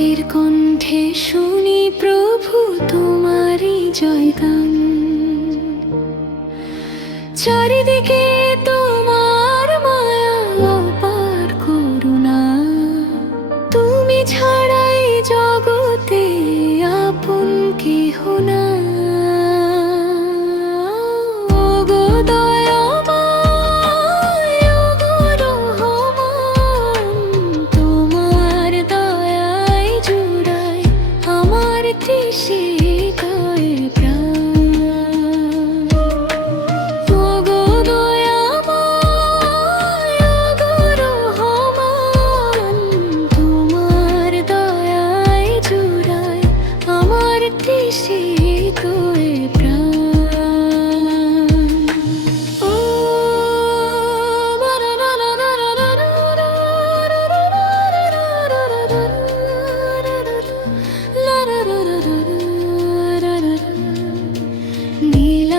পাখির কণ্ঠে শুনি প্রভু তোমারই জয়গান। চারিদিকে তোমার মায়া, অপার করুণা। তুমি ছাড়াই জগতে আপন কেহ না।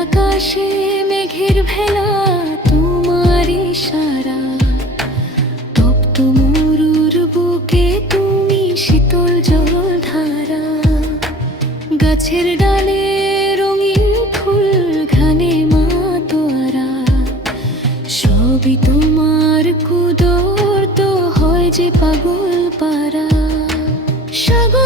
আকাশে মেঘের ভেলা, তোমার ইশারা। তপ্ত মরুর বুকে তুমি শীতল জল ধারা। গাছের ডালে রঙিন ফুল ঘানে মাতোয়ারা সবই তোমার কুদর তো হয় যে পাগল পারা সাগর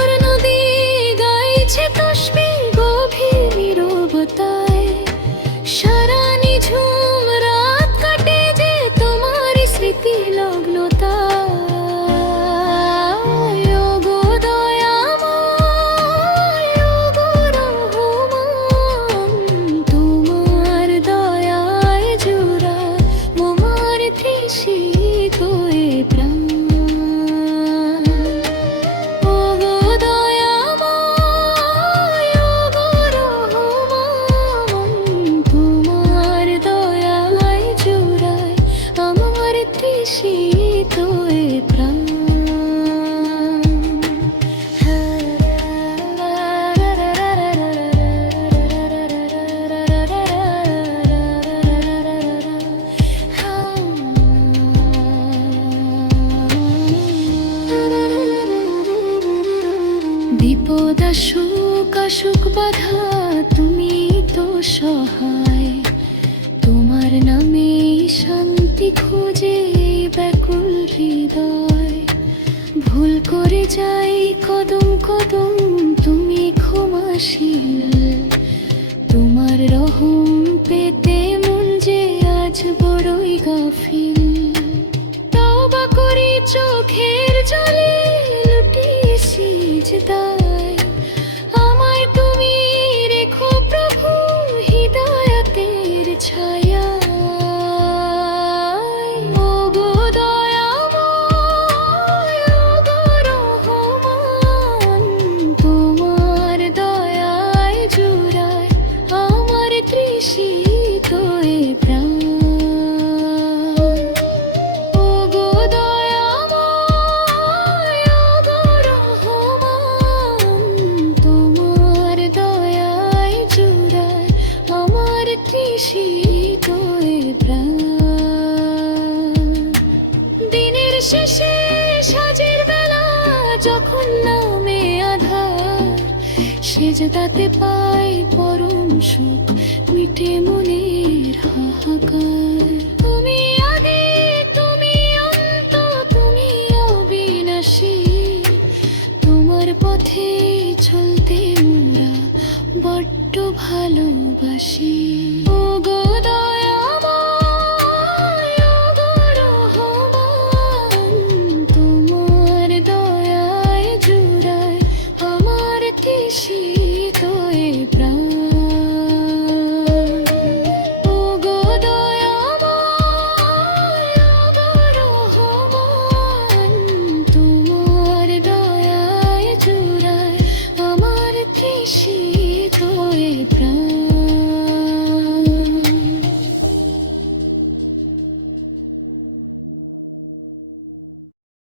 আসুক আসুক বাধা, তুমি তো সহায়। তোমার নামে শান্তি খোঁজে ব্যাকুল হৃদয়। ভুল করে যাই কদম কদম, তুমি ক্ষমাশীল। তোমার রহম পেতে মন যে আজ বড়ই গাফিল। তওবা করি চোখের সেজদাতে পাই পরম সুখ মিটে মনের হাহাকার। তুমি আদি তুমি অন্ত তুমি অবিনাশী। তোমার পথে চলতে মোরা বড্ড ভালোবাসি। ও দয়াময়,